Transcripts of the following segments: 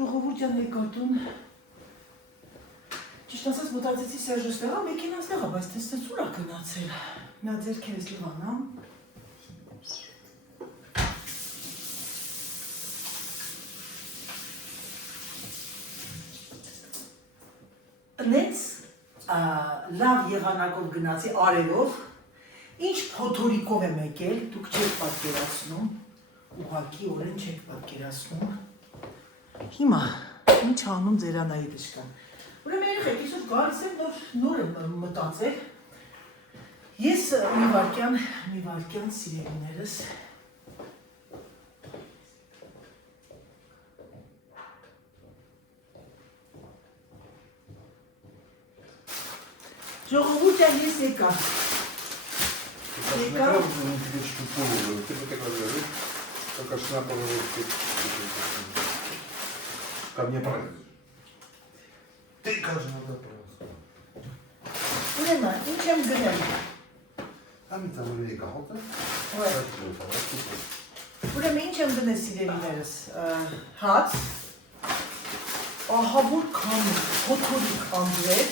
Ժողովուրդյան եկատուն ճիշտ ասած մտածեցի Սերժը ստեղա, մեքենան ստեղա, բայց տես ուր ա գնացել։ Նա ձեռքերս լվանամ։ Նենց լավ եղանակով գնացի արևով, ինչ փոթորիկով եմ եկել, դուք չեք պատկերացնում, ուղղակի օրեն չեք պատկերացնում։ Հիմա ինչ անում ձերանայի դժկան։ Ուրեմն երեխեք, այսօր գալիս եմ նոր եմ մտածել։ Ես մի վարկյան սիրելիներս Ժողովուրդ ես եկա։ Ко мне правильно. Ты как же надо просто. Ուրեմն, ինչ եմ գնել։ Ամի ծամուրի կահոտը։ Ուրեմն, ինչ եմ գնել սիրելիներս։ Հաց, ահավոր քան փոթորիկ անդրել։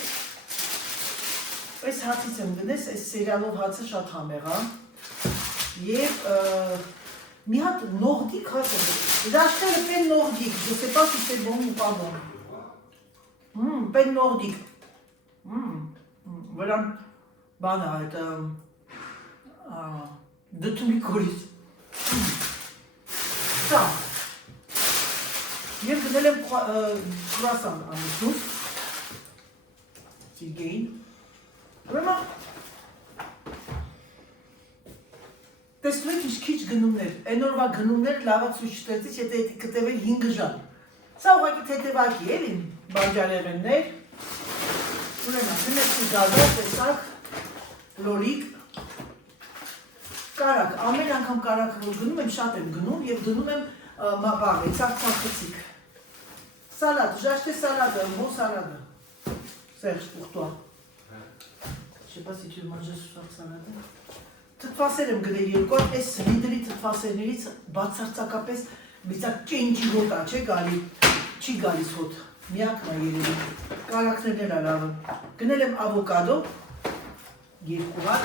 Այս հացից եմ գնես, այս սերիալով հացը շատ համեղ է։ Եվ մի հատ նողդիկ հաց եմ գնել։ Դաշտերը պեն նողդիկ, je sais pas si c'est bon ou pas bon. Պեն նողդիկ։ Վրան բան է այդ դտումի կորից։ Սա։ Եվ գնել եմ կրասան անություն։ Սիրգեին։ Ուրեմն տեսնում եք ինչ քիչ գնումներ, այն օրվա գնումներ լավա ցույց չտեցից, եթե դա կտևել 5 ժամ։ Սա ուղղակի թեթևակի էլի բանջարեղեններ։ Ուրեմն գնեցի գազով, տեսակ, լորիկ, կարակ, ամեն անգամ կարակը որ գնում եմ, շատ եմ գնում եւ գնում եմ բաղ, ցախցախցիկ։ Սալատ, ժաշտե սալատը, մո սալատը։ Serge, pour toi. Je sais pas si tu manges ce soir salade. Թթվասեր եմ գնել երկու հատ, այս լիդերի թթվասերներից բացարձակապես միցակ ճենջի հոտ է, չէ գալի, չի գալիս հոտ, միակն է երևի, կարակներն էլ լավը։ Գնել եմ ավոկադո, երկու հատ,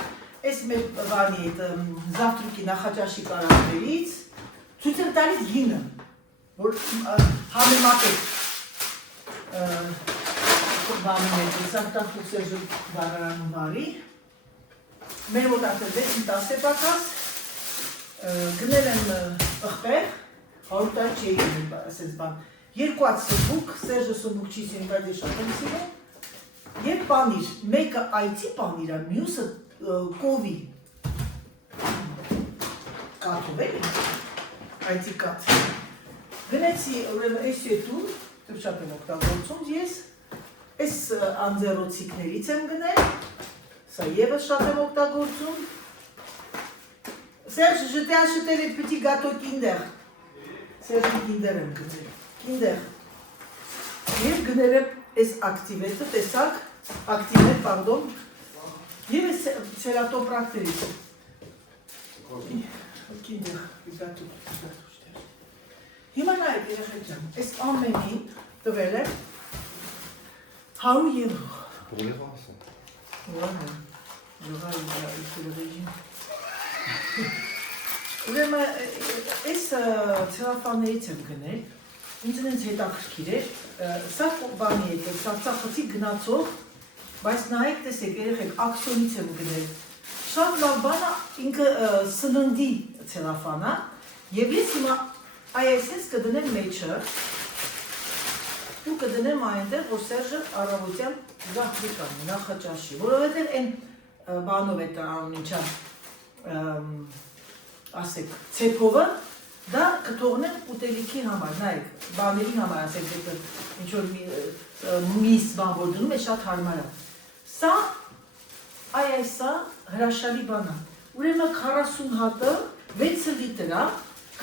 այս մեր բանի այդ զավտրուկի նախաճաշի կարակներից, ցույց եմ տալիս գինը, որ համեմատեք բանում եք, սանտանխուք Սերժը բառարանում վարի, մեր մոտ արդեն 6-10 է պակաս, գնել եմ ըղպեղ, 100 տարի չէի գնել ասենց բան, երկու հատ սմբուկ, Սերժը սմբուկ չի սիրում, բայց ես շատ եմ սիրում, և պանիր, մեկը այծի պանիր է, մյուսը կովի, կաթով էլի, այծի կաթ, գնեցի ուրեմն այս ետուն, դեպ շատ եմ օգտագործում ես, այս անձեռոցիկներից եմ գնել, Սա եվս շատ եմ օգտագործում։ Serge, je t'ai acheté les petits gâteaux Kinder. Serge Kinder եմ գնել։ Kinder։ Եվ գնել եմ այս ակտիվետը, տեսակ, ակտիվետ, pardon, և այս սերատոպրակներից։ Kinder, gâteau, Հիմա նայեք երեխեք ջան, այս ամենին տվել եմ 100 եվրո։ Pour les races. Ouais, j'aurai le régime. Ուրեմն այս ցելոֆաններից եմ գնել, ինձ ինձ հետաքրքիր էր, սա բանի է, սա ծախսի գնացող, բայց նայեք տեսեք, երեխեք, ակսիոնից եմ գնել, շատ լավ բան է, ինքը սննդի ցելոֆան է, և ես հիմա այսպես կդնեմ մեջը, ու կդնեմ այնտեղ, որ Սերժը առավոտյան զավտրիկան, նախաճաշի, որովհետև այն բանով է տանում ինչա, ասեք, ցեփովը, դա կթողնեմ ուտելիքի համար, նայեք, բաների համար, ասեք, ինչ-որ միս բան որ դնում է, շատ հարմար է։ Սա, սա հրաշալի բան է, ուրեմն 40 հատը 6 լիտր է,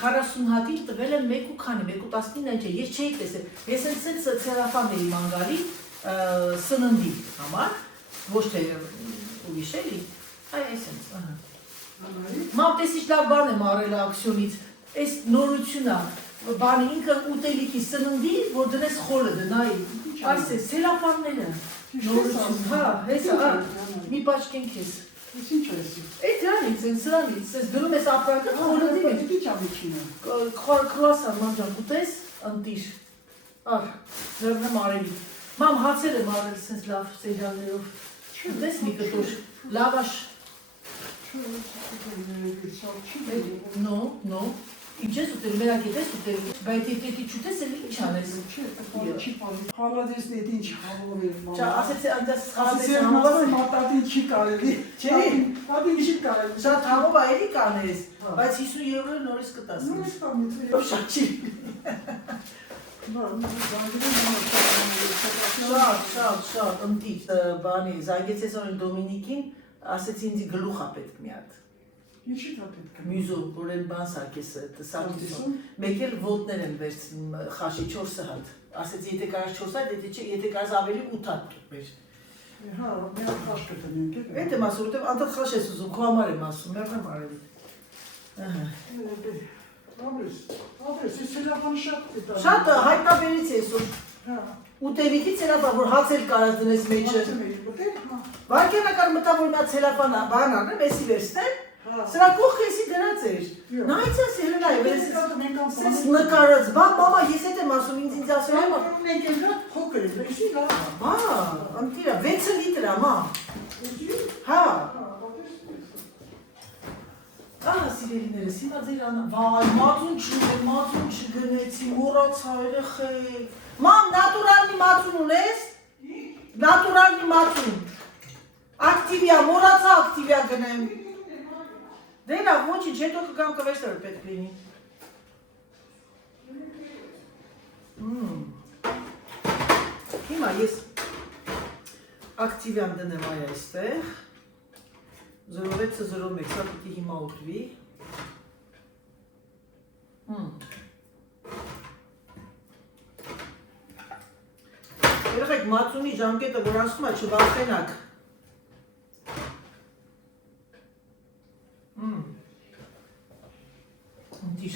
40 հատին տվել եմ 1.19 չէ, ես չէի տեսել, ես ընցենց ցելոֆան էի մանգալի սննդի համար, ոչ թե ուրիշ էլի, այսենց, Մամ տեսիշ լավ բան եմ առել ակսյոնից, այս նորություն է, բանի ինքը ուտելիքի սննդի, որ դնես խոլը դնայի։ Այս է, սելապանները։ Նորություն, հա, հեսա, մի պաչկեն քեզ։ Ես ինչ ես։ Է դրանից, են սրանից, ես գրում ես ապրանքը խոլը դիմի։ Դիչ ամիջինը։ Կրուասան մանջան կուտես, ընտիր։ Ար, ձեռնեմ արելի։ Մամ հացեր եմ արել սենց լավ սեջաններով։ Ուտես մի կտոր, լավաշ։ No, ինչ ես ուտել, մերակ ետ ես ուտել, բայց եթե չուտես էլ ինչ անես։ Չի պարի, խալադես նետ ինչ հավով էր մամա։ Չա, ասեցի անտես խալադես Ասեցի համով մատատին չի կարելի։ Տատին չի կարելի։ շատ համով այելի կանես, բայց 50 եվրո նորից կտաս։ Նորից կամից։ Շատ չի։ Շատ, ընտիր, բանի, զայգեցես օրեն Դոմինիկին, ասեցի ինձի գլուխ ա պետք մի հատ։ Ինչի՞ դա պետք է։ Մյուզով, որ են բան սարկես, սարկեսում, մեկ էլ ոտներ են վերցնում խաշի 4 հատ, ասեցի եթե կարաս 4 հատ, եթե կարաս ավելի 8 հատ մեր։ Հա, մի հատ խաշ կտնենք է։ Էդ եմ ասում, որտև անդատ խաշ ես ուզում, քո համար եմ ասում, մերն եմ արելի։ Աբրես, ես սելապան շատ կտա։ Շատ հայտնաբերից ես որ ուտելիքի ցելապան, որ հաց էլ կարաս դնես մեջը։ Վարկենական մտա, որ նա ցելապան բան անեմ, էսի վերցնեմ, սրա կողքը էսի դրած էր։ Նայեցես Հելենայի, ես նկարած, բա մամա, ես հետ եմ ասում, ինձ ասում եմ, մենք էլ շատ փոքր է, էսի լավ։ բա, ընտիրա, 6 լիտր է, մա։ Հա։ Ահա սիրելիներս, հիմա ձեր անա, վայ, մածուն չգնեցի, մոռացա երեխեք։ Մամ, նատուրալնի մածուն ունես։ Նատուրալնի մածուն։ Ակտիվիա, մոռացա ակտիվիա գնեմ։ Դե լավ, ոչինչ, հետո կգամ կվերցնեմ պետք լինի։ Հիմա ես ակտիվիան դնեմ այ այստեղ։ 0601, սա պիտի հիմա ուտվի։ Երեխեք մածունի ժամկետը, որ ասում է չվախենակ։ Ընդիր։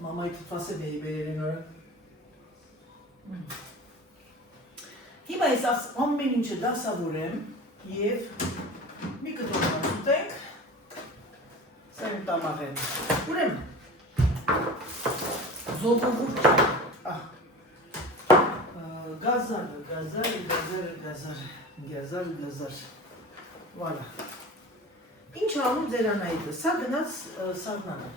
Մամայի թվասեմ էի բերերեն օրը։ Հիմա ես ամեն ինչը դասավորեմ և մի կտոր ուտենք, սա իմ տամաղեն։ Ուրեմ, զոբովուր, գազար, վալա։ Ինչ անում ձեր անայիդը, սա գնաց սարնանը։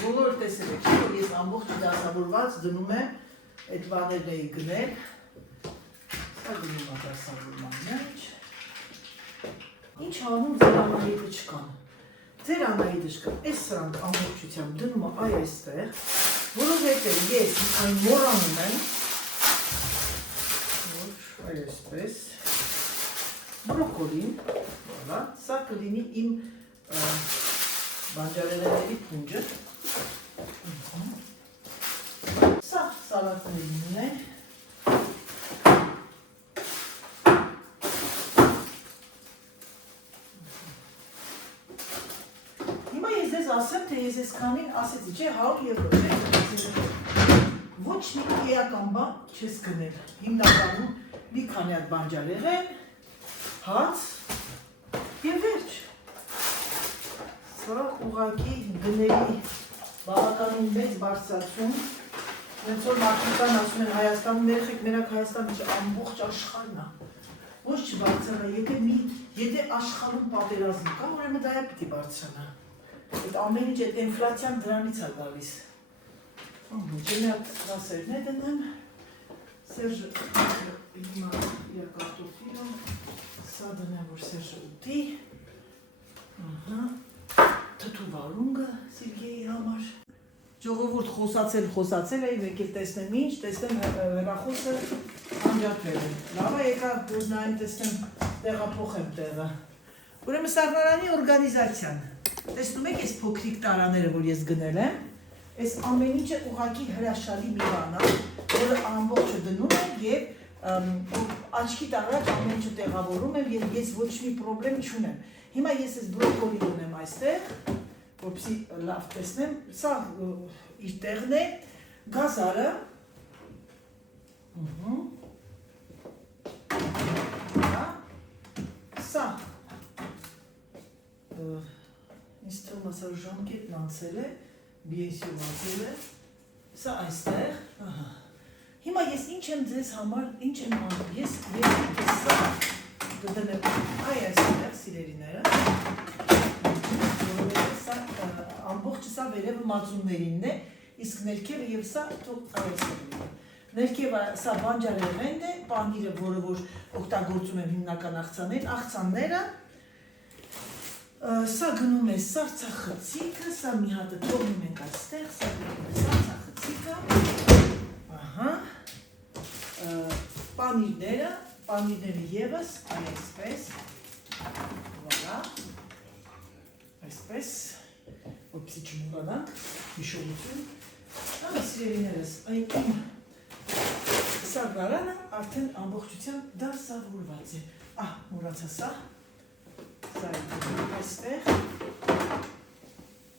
Բոլոր տեսել եք, որ ես ամբողջ դասավորված դնում եմ այդ բաներն էի գնել, սա գնում է դասավորման մեջ, ինչ անում ձեր անայիդը չկան, ձեր անայիդը չկան, այս սրանք ամբողջությամբ դնում է այ այստեղ, որովհետև ես այն մոռանում եմ, որ այ այսպես, բրոկոլին, սա կլինի իմ բանջարեղենների փունջը, սա սալատներինն է, հիմա ես ձեզ ասեմ, թե ես ես կանին ասեցի, չէ 100 եվրո, ոչ մի էական բան չես գնել, հիմնականում մի քանի հատ բանջարեղեն, հաց և վերջ, սա ուղղակի գների բավականին մեծ բարձրացում, հենց որ մարդիկան ասում են Հայաստանում, երեխեք մենակ Հայաստանը չէ, ամբողջ աշխարհն է, ոչ չբարձրանա, եթե աշխարհում պատերազմ կա, ուրեմն դա է պիտի բարձրանա, այդ ամեն ինչ այդ ինֆլացիան դրանից է գալիս, ջեմի հատ սրասերն է դնեմ, Սերժը հիմա իր կարտոֆիլը, սա դնեմ, որ Սերժը ուտի, թթու վարունգը Սիրգեի համար, ժողովուրդ խոսացել էի, մեկ էլ տեսնեմ ինչ, տեսնեմ հեռախոսը անջատվել է, լավ է եկա, որ նայեմ տեսնեմ տեղափոխեմ տեղը, ուրեմն սառնարանի օրգանիզացիան, Տեսնում եք այս փոքրիկ տարաները, որ ես գնել եմ, այս ամեն ինչը ուղղակի հրաշալի մի բան է, որը ամբողջը դնում եմ եւ աչքիդ առաջ ամեն ինչը տեղավորում եմ եւ ես ոչ մի խնդրեմ չունեմ։ Հիմա ես այս բրոկոլին ունեմ այստեղ, որպեսզի լավ տեսնեմ, սա իր տեղն է, գազարը, սա ինձ թվում է սա ժամկետն անցել է, բիեսյու անցել է, սա այստեղ, հիմա ես ինչ եմ ձեզ համար, ինչ եմ անում, ես սա դնեմ այ այստեղ սիրելիները, որովհետև սա ամբողջը սա վերևը մածուններինն է, իսկ ներքևը եւ սա թող այստեղ լինի։ Ներքևը սա բանջարեղենն է, պանիրը, որը որ օգտագործում եմ հիմնական աղցանները, սա գնում է սարցախցիկը, սա մի հատը թողնում ենք այստեղ, սա գնում է սարցախցիկը, պանիրները ևս, այսպես, վալա, այսպես, որպեսզի չմոռանանք, հիշողություն, սիրելիներս, այն իմ սա գարանը արդեն ամբողջությամբ դասավորված է, մոռացա սա, սա այստեղ,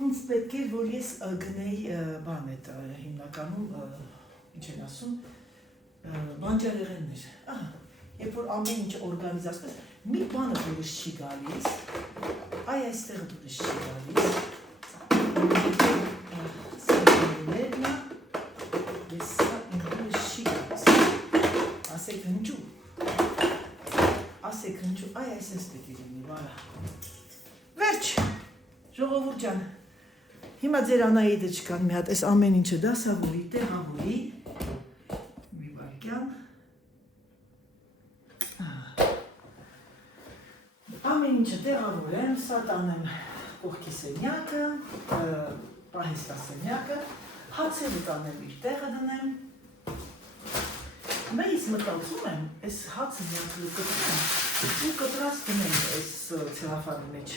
ինձ պետք է, որ ես գնեի բան էտ հիմնականում, ինչ են ասում, բանջարեղեններ, երբ որ ամեն ինչ օրգանիզացնես, մի բանը դուրս չի գալիս, այստեղ դուրս չի գալիս, սա գներն է, ես սա իմ դուրս չի գալիս, ասեք հնջու, այսպես պետք է լինի, վարա, վերջ, ժողովուրդ ջան, հիմա ձեր Անահիտը չկան մի հատ, այս ամեն ինչը դասավորի, տեղավորի, մի վայրկյան, ամեն ինչը տեղավորեմ, սա տանեմ կողքի սենյակը, պահեստասենյակը, հացերը տանեմ իր տեղը դնեմ, հիմա ես մտածում եմ, այս հացը միակ կտրեմ, ու կտրած դնեմ այս ցելոֆանի մեջ,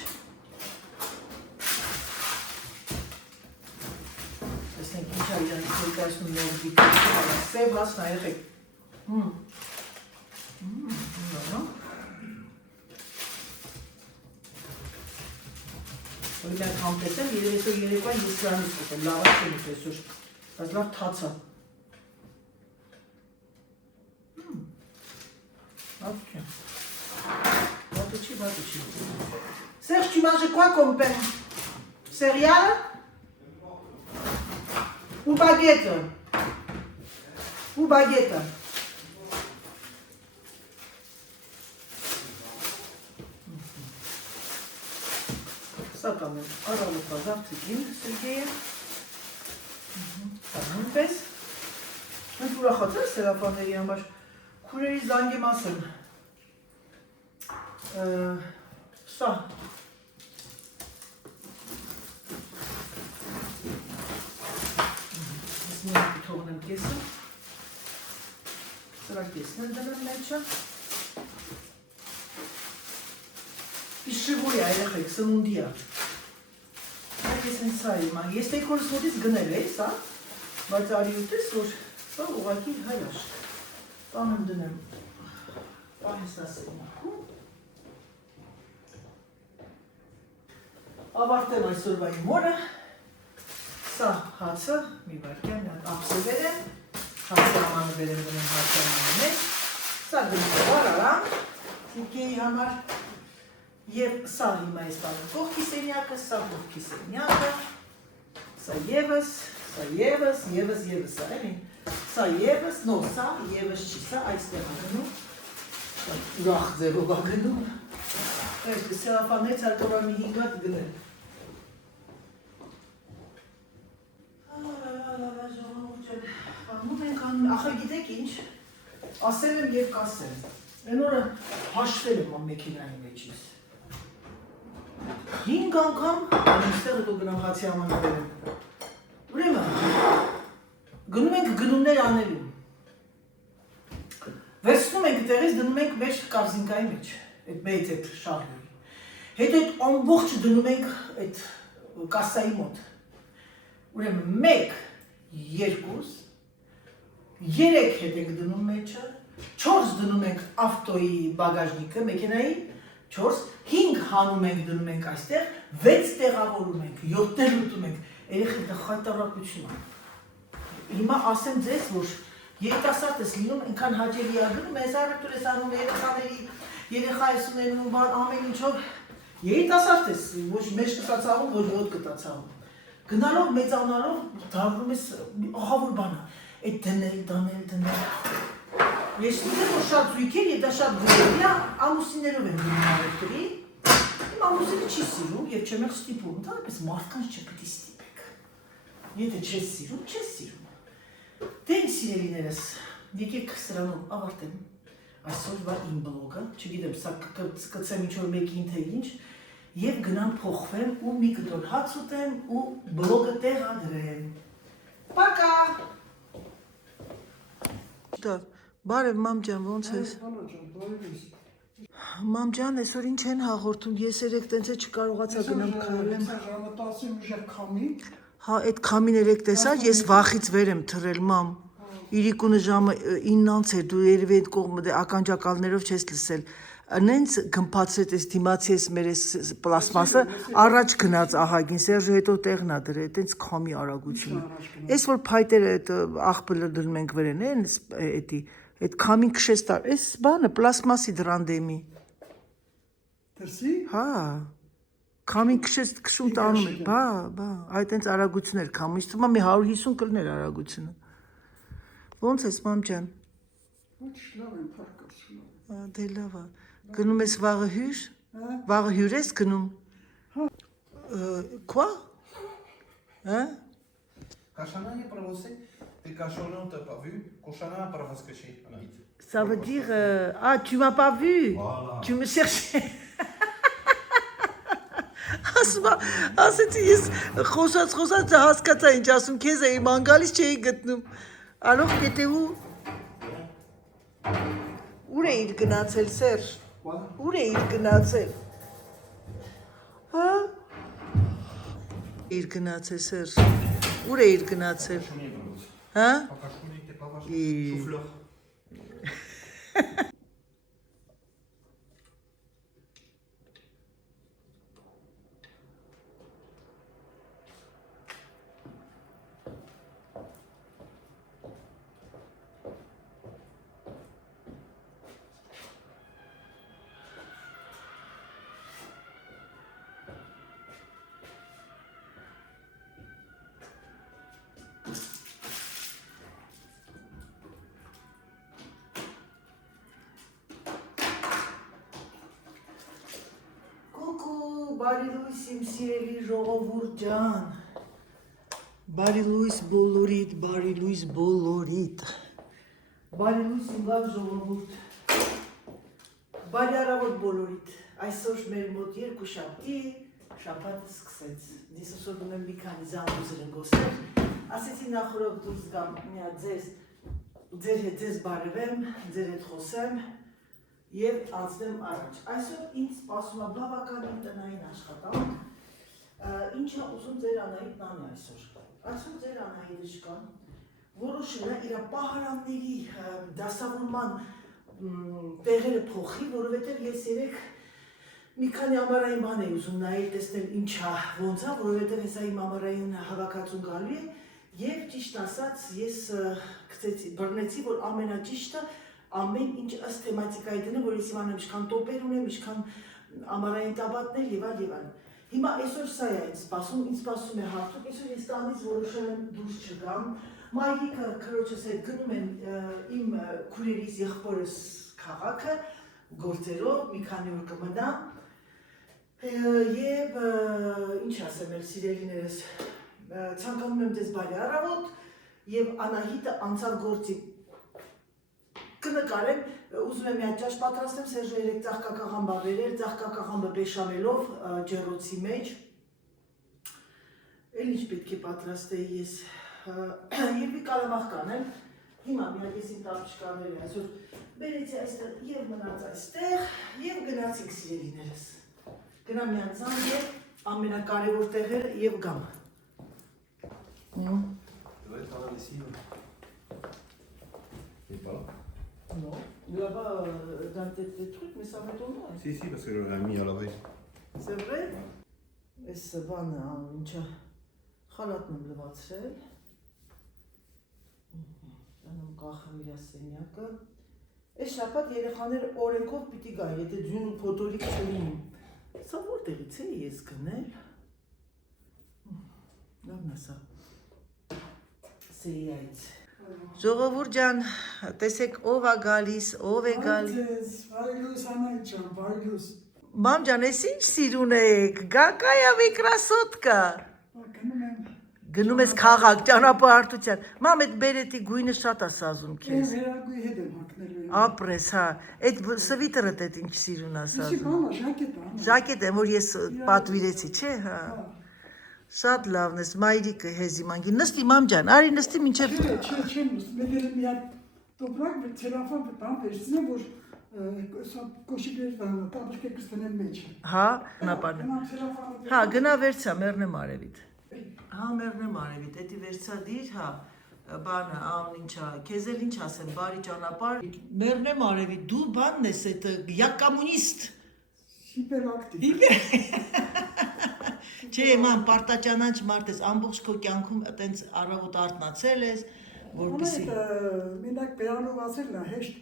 տեսնենք ինչա իրանից ներկայացնում նորդիկ, սև հացն է եղեք, Որ միակ համտեսեմ, երևեսոր երեկվան ես սրանից կտեմ, լավա չեմ ուտեսոր, բայց լավ թացա։ Վատուչի։ Serge, tu manges quoi comme pain? Céréales? Ou baguette? Սա կանեմ առավոտվա զավթիկին Սերգեյը, նույնպես, մենք ուրախացել սերապանների համար, քուրերի զանգեմ ասեմ, սա, ես միակ թողնեմ կեսը, սրա կեսն են դնեմ մեջը, Պիշիվույ է երեխեք, սնունդի է, ես են սա իմ, ես տեքորս մոտից գնել է, սա, բայց արի ուտես, որ սա ուղակի հայաշ, տանեմ դնեմ, պահեսասենյակում, ավարտեմ այսօրվա իմ օրը, սա հացը, մի վարկյան, ապսը վերեմ, հացը ամանը վերեմ դնեմ հացը ամանը մեջ, սա գնում է վարարան, թիկեի համար, Եվ սա հիմա ես տանում կողքի սենյակը, սա կողքի սենյակը, սա ևս, սա էլի, սա ևս, նո, սա ևս չի, սա այստեղ ագնում, ուրախ ձևով ագնում, սելոֆաններից հարկավոր մի 5 հատ գնել։ Անում ենք անում, ախր գիտեք ինչ, ասել եմ և կասեմ, են օրը հաշվել եմ մեքենայի մեջից։ 5 անգամ այստեղ դու գնամ հացի ամանը վերեմ։ Ուրեմն, գնում ենք գնումներ անելու։ Վերցնում ենք տեղից դնում ենք մեր կարզինկայի մեջ, այդ մեծ այդ շարժերի։ Հետո այդ ամբողջը դնում ենք այդ կասայի մոտ։ Ուրեմն 1, 2, 3 հետ ենք դնում մեջը, 4 դնում ենք ավտոյի բագաժնիկը, մեքենայի, 4, 5 հանում ենք դնում ենք այստեղ, 6 տեղավորում ենք, 7-ներ ուտում ենք, երեխեք դա խայտարակություն է։ Հիմա ասեմ ձեզ, որ երիտասարդ ես լինում, այնքան հաճելի է գնում, ես առակտուր ես անում երեխաների, երեխայս ունենում, ամեն ինչով, երիտասարդ ես, ոչ մեջ կտացաղում, ոչ ոտ կտացաղում։ Գնալով, մեծանալով, դառնում ես ահավոր բան է, այդ դնել։ Ես ուզեմ, որ շատ զույգ է, դա շատ գույրելի է, ամուսիններով են գնում առակտուրի, իմ ամուսինը չի սիրում և չեմ եղ ստիպում, ընդհանրապես մարդկանց չպետք է ստիպեք։ Եթե չես սիրում, չես սիրում։ Դե իմ սիրելիներս, եկեք սրանով ավարտեմ այսօրվա իմ բլոգը, չգիտեմ, սա կծեմ ինչ-որ մեկին թե ինչ, և գնամ փոխվեմ ու մի կտոր հաց ուտեմ ու բլոգը տեղադրեմ։ Պակա! Բարև մամ ջան, ոնց ես։ Մամ ջան, այսօր ինչ են հաղորդում, ես երեք տենց է չկարողացա գնամ քայլեմ։ Հա, այդ քամին երեք տեսար, ես վախից վեր եմ թռել, մամ։ Իրիկունը ժամը 9-ից էր, դու երևի այդ կողմը ականջակալներով չես լսել։ Նենց գմփացրեց այս դիմացի ես մեր այս պլաստմասը, առաջ գնաց ահագին, Սերժը հետո տեղն ա դրել, տենց քամի արագությունը։ Այս որ փայտերը այդ աղբը դնում ենք վրեն, էդի, այդ քամին քշեց տար, այս բանը պլաստմասի դրանդեմի։ Դրսի։ Հա։ Քամին քշում տանում է, բա, այդ տենց արագություն էր քամում, ինձ թվում է մի 150 կլներ արագությունը։ Ոնց ես մամ ջան։ Ոչ լավ եմ, փառքս լավ։ Դե լավ է։ Գնում ես վաղը հյուր։ Վաղը հյուր ես գնում։ Quoi? Кошана провосы, ты кошану t'as pas vu, кошана провоскачи, Anaït. Ça veut dire ah, tu m'as pas vu. Voilà. Tu me cherchais. Ասեցի ես խոսած հասկացա ինչ ասում, քեզ էի ման գալիս չէի գտնում։ Ալող կետեու ուր էիր գնացել Սերժ։ Ուր էիր գնացել։ Հա։ Էիր գնացել Սերժ։ Ուր էիր գնացել։ Հա։ Покашуни t'es pas vache. Souffleur. Բարի լույս իմ սիրելի ժողովուրդ ջան, բարի լույս բոլորիդ, բարի լույս բոլորիդ, բարի լույս իմ լավ ժողովուրդ, բարի առավոտ բոլորիդ, այսօր մեր մոտ երկուշաբթի շաբաթը սկսեց, ես այսօր ունեմ մի քանի զամուզր ընգոսներ, ասեցի նախորդ դուրս գամ միա ձեր հետ ձեզ բարևեմ, ձեր հետ խոսեմ, և անցնեմ առաջ։ Այսօր ինձ սպասում է բավականին տնային աշխատանք, ինչը ուզում ձեր Անահիտն անի այսօր։ Այսօր ձեր Անահիտը չկա, որոշել է իր պահարանների դասավորման տեղերը փոխի, որովհետև ես երեք մի քանի ամառային բան էի ուզում նայել, տեսնել ինչա, ոնց է, որովհետև հեսա իմ ամառային հավաքածուն գալու է, և ճիշտ ասած ես բռնեցի, որ ամենաճիշտը ամեն ինչ ըստ թեմատիկայի դնեմ, որ ես իմանամ ինչքան տոպեր ունեմ, ինչքան ամառային տաբատներ և այլ և այլ։ Հիմա այսօր սա է ինձ սպասում, ինձ սպասում է հարթուկ, այսօր ես տանից որոշել եմ դուրս չգամ, մայրիկը քրոջս հետ գնում են իմ քուրերիս եղբորս քաղաքը, գործերով, մի քանի օր կմնամ, և ինչ ասեմ էլ սիրելիներս, ցանկանում եմ ձեզ բարի առավոտ, և Անահիտը անցավ գործի կնկարեմ, ուզում եմ միատ ճաշ պատրաստեմ, Սերժը երեք ծաղկակաղամբա վերել, ծաղկակաղամբը բեշամելով ջեռոցի մեջ, էլ ինչ պետք է պատրաստեի ես, և մի կարամախ կանեմ, հիմա միատ ես իմ տապչկաները այսօր բերեցի այստեղ և մնաց այստեղ, և գնացինք սիրելիներս, գնամ միատ զանգ և ամենակարևոր տեղերը եւ գամ։ doit être par là ici. Il est pas là. Non, là-bas, dans tes trucs, mais ça m'étonne. Si, parce que je l'ai mis à laver. C'est vrai? Այս բանը ինչա խալատն եմ լվացրել։ Անում կախեմ իր սենյակը։ Այս շաբաթ երեխաները օրենքով պիտի գան, եթե ձյուն ու փոթորիկ չլինի։ Սա որտեղից է ես գնել։ Լավն է սա։ Սերիայից։ Ժողովուրդ ջան, տեսեք ով է գալիս, ով է գալիս։ Վայլուս անայջան, վայլուս։ Մամ ջան, ես ինչ սիրուն եք, գակայավի կրասոտկա։ Գնում եմ։ Գնում ես քաղաք, ճանապարհորդության։ Մամ, այդ բերետի գույնը շատ է սազում քեզ։ Վերագույ հետ եմ հակնել։ Ապրես, հա։ Այդ սվիտերդ այդ ինչ սիրուն է Իսկ սազում։ բանա, ժակետ է։ Ժակետ եմ, որ ես պատվիրեցի, չէ, հա։ Շատ լավն ես, մայրիկը հեզիմանգի։ Նստի, մամ ջան, արի նստի մինչև Չեմ, մեկ մի հատ տոպրակ ցելոֆան բան վերցնեմ, որ սա կոշիկներ բանը, տապշկե կստանեմ մեջ։ հա, նապանը։ Հա, գնա վերցա, մեռնեմ արևիդ։ Հա, մեռնեմ արևիդ, էդի վերցա դիր, հա, բանը, ան ինչա, քեզ էլ ինչ ասեմ, բարի ճանապարհ։ Մեռնեմ արևիդ, դու բանն ես, այդ я կոմունիստ։ Հիպերակտիվ։ Չէ, ման, պարտաճանանչ մարդ ես, ամբողջ քո կյանքում այտենց առավոտ արթնացել ես, որպեսի։ Մենակ բերանով ասելն է, հեշտ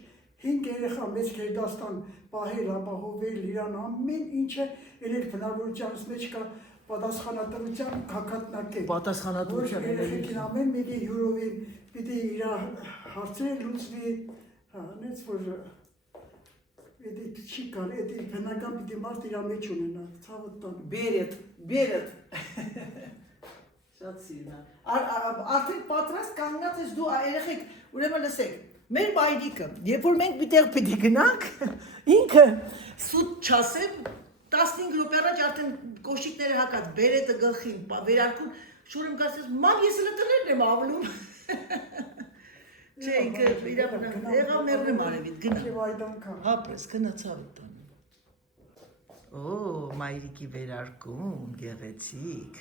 5 երեխա մեծ գերդաստան պահել, ապահովել, իրան ամեն ինչը ելել բնավորությանս մեջ կա պատասխանատվության կակատնակ է։ Պատասխանատվության երեխեքին ամեն մեկի յուրովին պիտի իր հարցերը լուծվի, հենց որ չի կար, էդ բնական պիտի մարդ իր մեջ ունենա, ցավոտ տան։ Բերետ։ Շատ սիրուն է։ Արդեն պատրաստ կանգնած ես դու երեխեք, ուրեմն լսեք, մեր մայրիկը, երբ որ մենք մի տեղ պիտի գնանք, ինքը սուտ չասեմ 15 րոպե առաջ արդեն կոշիկները հակած, բերետը գլխին, վերարկուն, շուրում կարծես, մամ ես էլ տներն եմ ավլում։ Չէ, ինքը իրավունք, եղա մեռնեմ արևիդ, գնա։ Եվ այդ անգամ։ Հապրես, գնա ցավիտ տանը։ Օ, մայրիկի վերարկուն, գեղեցիկ։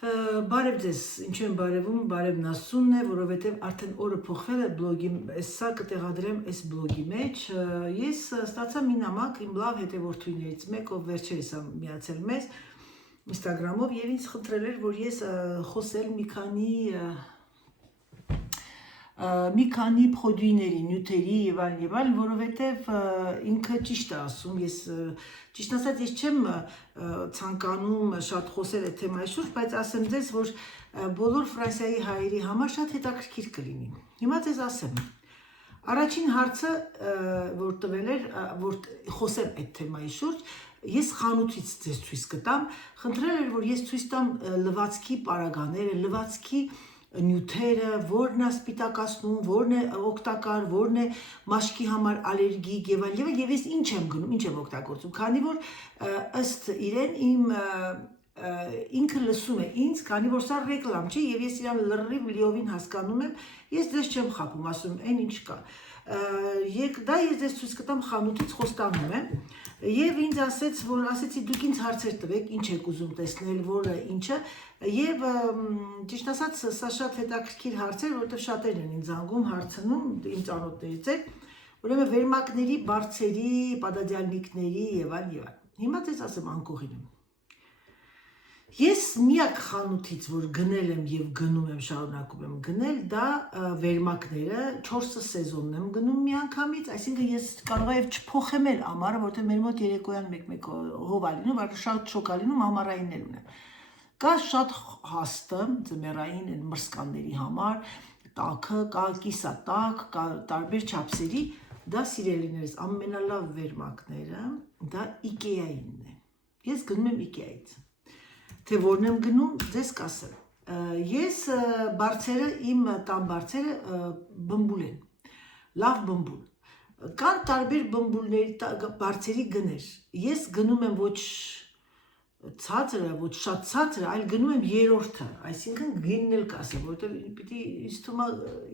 Բարև ձեզ, ինչու եմ բարևում, բարևն Աստծունն է, որովհետև արդեն օրը փոխվել է բլոգի, սա կտեղադրեմ այս բլոգի մեջ։ Ես ստացա մի նամակ իմ լավ հետևորդուներից մեկ, ով վերջերս է միացել մեզ Instagram-ով եւ ինձ խնդրել էր, որ ես խոսել մի քանի պրոդուիների, նյութերի եւ այլն, որովհետեւ ինքը ճիշտ է ասում, ես ճիշտ ասած ես չեմ ցանկանում շատ խոսել այդ թեմայի շուրջ, բայց ասեմ ձեզ, որ բոլոր Ֆրանսիայի հայերի համար շատ հետաքրքիր կլինի։ Հիմա ձեզ ասեմ։ Առաջին հարցը, որ տվել էր, որ խոսեմ այդ թեմայի շուրջ, ես խանութից ձեզ ցույց կտամ, խնդրել էր, որ ես ցույց տամ լվացքի պարագաները, լվացքի նյութերը, որն է սպիտակացնում, որն է օգտակար, որն է մաշկի համար ալերգիկ եւ այլն, եւ ես ինչ եմ գնում, ինչ եմ օգտագործում, քանի որ ըստ իրեն ինքը լսում է ինձ, քանի որ սա ռեկլամ չի եւ ես իրան լրիվ լիովին հասկանում եմ, ես դες չեմ խափում, ասում եմ, այն ինչ կա։ Դա ես դες ցույց կտամ խանութից խոստանում եմ եւ ինձ ասեց, որ ասեցի դուք ինձ հարցեր տվեք, ինչ եք ուզում տեսնել, որը ինչը եւ ճիշտ ասած սա շատ հետաքրքիր հարց է, որովհետեւ շատերն են ինձ զանգում, հարցնում, իմ ծանոթներից է, ուրեմն վերմակների, բարձերի, պադադիալնիկների եւ այլն։ Հիմա դες ասեմ անկողին եմ։ Ես միակ խանութից, որ գնել եմ եւ գնում եմ, շարունակում եմ գնել, դա վերմակները 4 սեզոնն եմ գնում միանգամից, այսինքն ես կարող եմ չփոխեմ էլ ամառը, որովհետեւ մեր մոտ երեկոյան մեկ հով է լինում, բայց շատ շոկ է լինում, ամառային էլ ունեմ։ Կա շատ հաստը, ձմեռային են մրսկանների համար, տաքը, կա կիսատակ, կա տարբեր չափսերի, դա սիրելիներս ամենալավ վերմակները, դա IKEA-ինն է։ Ես գնում եմ IKEA-ից։ Թե որն եմ գնում, ձեզ կասեմ։ Ես բարձերը, իմ տան բարձերը բմբուլ են, լավ բմբուլ։ Կան տարբեր բմբուլների բարձերի գներ։ Ես գնում եմ ոչ ցածրը, ոչ շատ ցածրը, այլ գնում եմ երրորդը, այսինքն գինն էլ կասեմ, որովհետև պիտի ինձ թվում է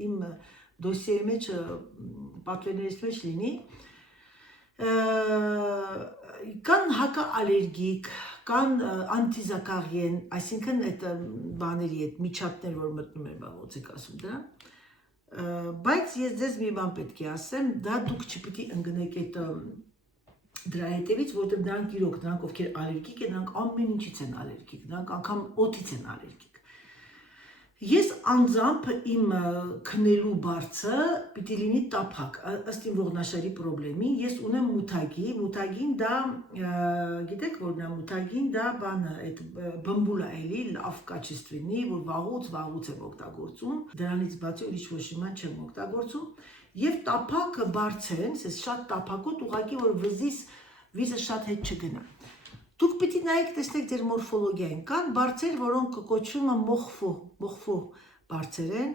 իմ դոսիեի մեջ պատվերներից մեջ լինի։ Կան հակաալերգիկ, կան անտիզակարիեն, այսինքն այդ բաների այդ միջատներ, որ մտնում են, ոնց եք ասում դրա։ Բայց ես ձեզ մի բան պետք է ասեմ, դա դուք չպիտի ընկնեք այդ դրա հետևից, որտեղ դրանք իրոք, դրանք ովքեր ալերգիկ են, դրանք ամեն ինչից են ալերգիկ, դրանք անգամ օդից են ալերգիկ։ Ես անձամբ իմ քնելու բարձը պիտի լինի տափակ, ըստ իմ ողնաշարի պրոբլեմի, ես ունեմ մութագին դա, գիտեք որ նա մութագին դա բանը, այդ բմբուլա էլի, լավ կաչեստվինի, որ վաղուց եմ օգտագործում, դրանից բացի ուրիշ ոչ մի բան չեմ օգտագործում, եւ տափակ բարձեն, ես շատ տափակոտ ուղղակի որ վիզը շատ հետ չգնա։ Դուք պիտի նայեք տեսնեք ձեր մորֆոլոգիային, կան բարձեր, որոնք կոչվում են մոխֆո բարձեր են,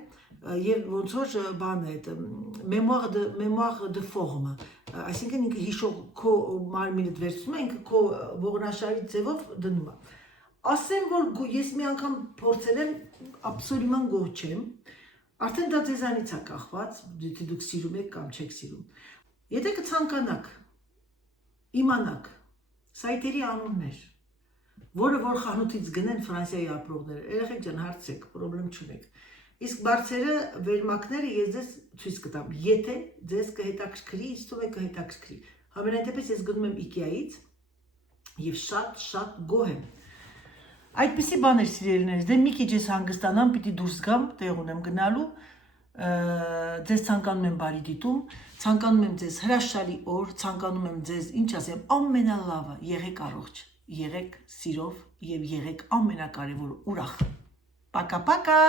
եւ ոնց որ բան է, mémoire de forme, այսինքն ինքը հիշող քո մարմինդ վերցնում է, ինքը քո ողնաշարի ձևով դնում է։ Ասեմ, որ ես մի անգամ փորձել եմ, աբսոլյուտման գոհ չեմ, արդեն դա ձեզանից է կախված, եթե դուք սիրում եք կամ չեք սիրում։ Եթե կցանկանաք, իմանաք սայթերի անուններ, որը որ խանութից գնեն Ֆրանսիայի ապրողները, երեխեք ջան հարցեք, պրոբլեմ չունեք։ Իսկ բարձերը վերմակները ես ձեզ ցույց կտամ, եթե ձեզ կհետաքրքրի, ինձ թվում է կհետաքրքրի։ Համենայն դեպս ես գնում եմ IKEA-ից եւ շատ գոհ եմ։ Այդպիսի բաներ սիրելիներս, դե մի քիչ ես հանգստանամ, պիտի դուրս գամ, տեղ ունեմ գնալու, ձեզ ցանկանում եմ բարի դիտում, ցանկանում եմ ձեզ հրաշալի օր, ցանկանում եմ ձեզ, ինչ ասեմ, ամենալավը, եղեք առողջ, եղեք սիրով եւ եղեք ամենակարևորը ուրախ։ Պակա-պակա։